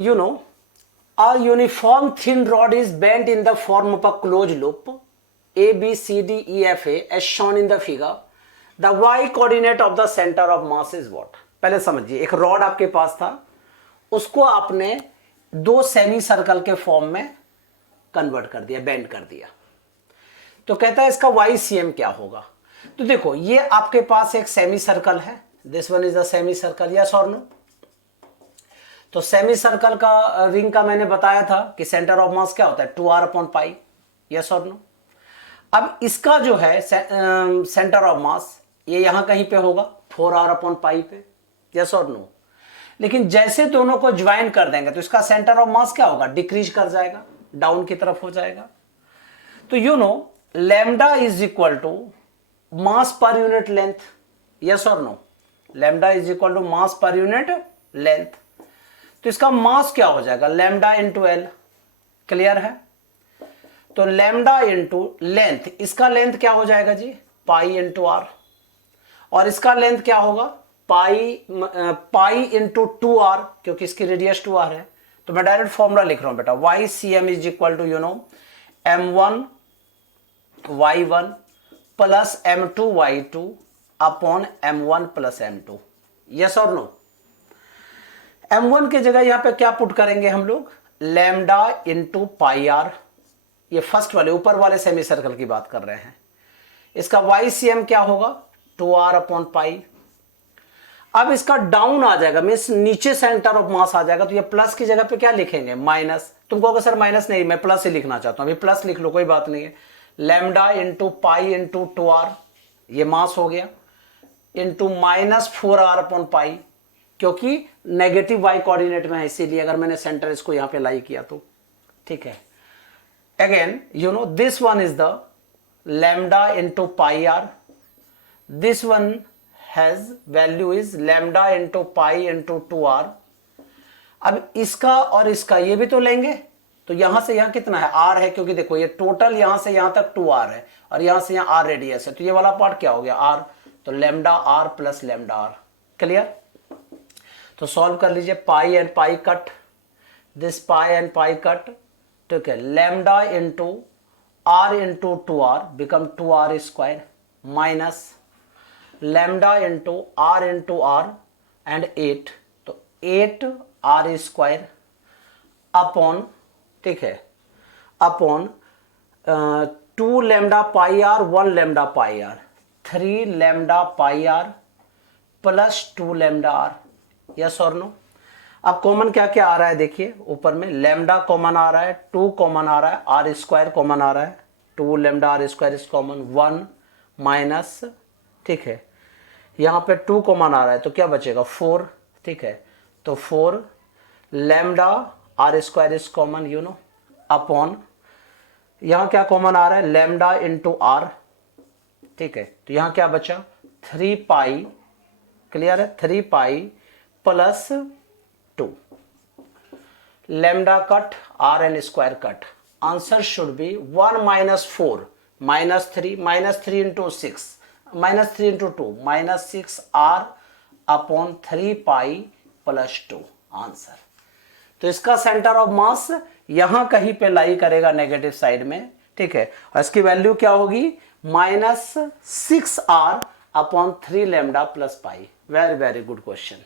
You know, a uniform thin rod is bent in the form of a closed loop A, B, C, D, E, F, A as shown in the figure. The y coordinate of the center of mass is what? पहले समझिए, एक rod आपके पास था, उसको आपने दो semi circle के form में कन्वर्ट कर दिया, बेंड कर दिया। तो कहता है इसका वाई सी एम क्या होगा। तो देखो, ये आपके पास एक सेमी सर्कल है, this one is the semi circle, yes और नो। तो सेमी सर्कल का रिंग का मैंने बताया था कि सेंटर ऑफ मास क्या होता है, 2r/π, यस और नो। अब इसका जो है सेंटर ऑफ मास ये यहां कहीं पे होगा 4r/π पे, यस और नो। लेकिन जैसे दोनों को ज्वाइन कर देंगे तो इसका सेंटर ऑफ मास क्या होगा, डिक्रीज कर जाएगा, डाउन की तरफ हो जाएगा। तो you know lambda is equal to mass per unit length, yes और no. Lambda is equal to mass per unit length. तो इसका मास क्या हो जाएगा, लैम्डा इंटू एल, क्लियर है। तो लैम्डा इंटू लेंथ, इसका लेंथ क्या हो जाएगा जी, पाई इंटू आर, और इसका लेंथ क्या होगा, पाई इंटू 2r, क्योंकि इसकी रेडियस 2r है। तो मैं डायरेक्ट फॉर्मूला लिख रहा हूं बेटा, Y C M is equal to you know m1 y1 plus m2 y2 upon m1 plus m2, yes और नो। m1 की जगह यहां पे क्या पुट करेंगे हम लोग, लैम्डा इंटू पाई आर, ये फर्स्ट वाले ऊपर वाले सेमी सर्कल की बात कर रहे हैं। इसका वाई सी एम क्या होगा, 2r/π। अब इसका डाउन आ जाएगा, मीन्स नीचे सेंटर ऑफ मास आ जाएगा, तो ये प्लस की जगह पे क्या लिखेंगे, माइनस। तुम कहोगे सर माइनस नहीं, मैं प्लस ही लिखना चाहता हूं, अभी प्लस लिख लो, कोई बात नहीं है। Lambda into pi into 2r, ये मास हो गया, इंटू -4r/π, क्योंकि नेगेटिव वाई कोऑर्डिनेट में है, इसीलिए अगर मैंने सेंटर इसको यहां पे लाई किया तो ठीक है। Again you know this one is the lambda into pi r, this one has value is lambda into pi into 2r। अब इसका और इसका ये भी तो लेंगे, तो यहां से यहां कितना है, r है, क्योंकि देखो ये टोटल यहां से यहां तक 2r है और यहां से यहां r रेडियस है, तो ये वाला पार्ट क्या हो गया, r। तो lambda r plus lambda r, clear. तो सॉल्व कर लीजिए, pi and pi cut, this pi and pi cut, ठीक है। Lambda into r into 2r become 2r square minus lambda into r into r and 8, तो 8r square upon, ठीक है, upon 2 lambda pi R 1 lambda pi R, 3 lambda pi R plus 2 lambda R, yes और no. अब common क्या क्या आ रहा है, देखिए ऊपर में लैम्डा कॉमन आ रहा है, 2 कॉमन आ रहा है, आर स्क्वायर कॉमन आ रहा है, 2 lambda r square is common, 1 minus, ठीक है, यहां पे 2 कॉमन आ रहा है तो क्या बचेगा, 4, ठीक है। तो 4 lambda r square is common, you know, upon यहां क्या कॉमन आ रहा है, लैम्डा इंटू आर, ठीक है। तो यहां क्या बचा, 3 पाई, क्लियर है, 3 pi plus 2, lambda cut, r n square cut, answer should be 1 minus 4 minus 3 into 6 -3 into 2 -6r upon 3 pi plus 2, answer. तो इसका सेंटर ऑफ मास यहां कहीं पे लाई करेगा नेगेटिव साइड में, ठीक है। और इसकी वैल्यू क्या होगी, -6r upon 3 lambda plus pi. Very very good question.